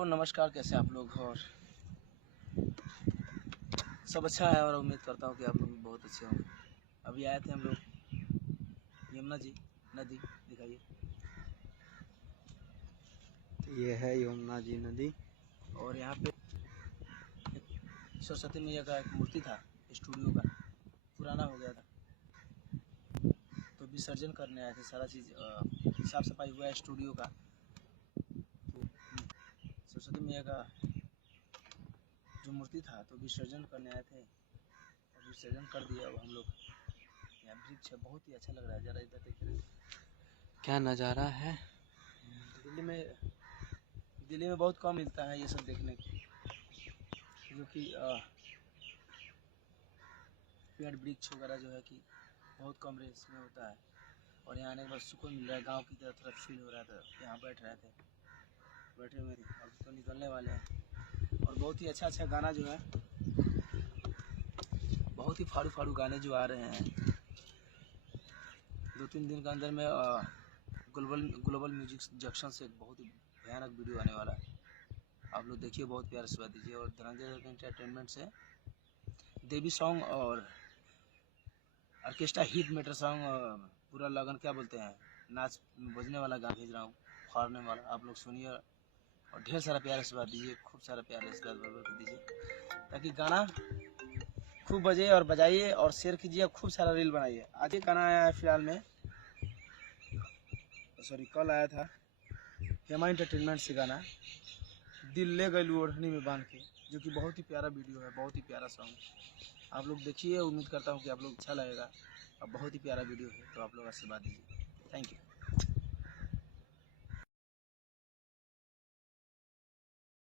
तो नमस्कार, कैसे आप लोग? और सब अच्छा है और उम्मीद करता हूँ कि आप लोग भी बहुत अच्छे होंगे। अभी आए थे हम लोग यमुना जी नदी, दिखाइए। ये है यमुना जी नदी। और यहाँ पे सरस्वती मैया का एक मूर्ति था, स्टूडियो का, पुराना हो गया था, तो विसर्जन करने आए थे। सारा चीज़ साफ सफाई हुआ है स्टूडियो का। तो सरस्वती मैया का जो मूर्ति था तो विसर्जन करने आए थे और विसर्जन कर दिया। अब हम लोग यहाँ वृक्ष है, बहुत ही अच्छा लग रहा है। ज़रा इधर देखिए, क्या नज़ारा है। दिल्ली में बहुत कम मिलता है ये सब देखने को, क्योंकि पेड़ वृक्ष वगैरह जो है कि बहुत कम रेस में होता है। और यहाँ आने के बाद सुकून मिल रहा है, गांव की तरह थोड़ा फील हो रहा था। यहाँ बैठे हुए थे, अब तो निकलने वाले हैं। और बहुत ही अच्छा गाना जो है, बहुत ही फाड़ू फाड़ू गाने जो आ रहे हैं। 2-3 दिन के अंदर में ग्लोबल म्यूजिक जंक्शन से एक बहुत ही भयानक वीडियो आने वाला है। आप लोग देखिए, बहुत प्यार से बात दीजिए। और धनंजय एंटरटेनमेंट से देवी सॉन्ग और ऑर्केस्ट्रा हिट मेटर सॉन्ग, पूरा लगन, क्या बोलते हैं, नाच बजने वाला गाना भेज रहा हूँ, फाड़ने वाला। आप लोग सुनिए और ढेर सारा प्यार से बात दीजिए, खूब सारा प्यार आशीर्वाद बरबर दीजिए, ताकि गाना खूब बजे और बजाइए और शेयर कीजिए, खूब सारा रील बनाइए। आज ही गाना आया है फिलहाल में, सॉरी कल आया था, हेमा एंटरटेनमेंट से गाना दिल ले गई ओढ़नी में बांध के, जो कि बहुत ही प्यारा वीडियो है, बहुत ही प्यारा सॉन्ग। आप लोग देखिए, उम्मीद करता हूँ कि आप लोग अच्छा लगेगा। और बहुत ही प्यारा वीडियो है, तो आप लोग आशीर्वाद दीजिए। Thank you.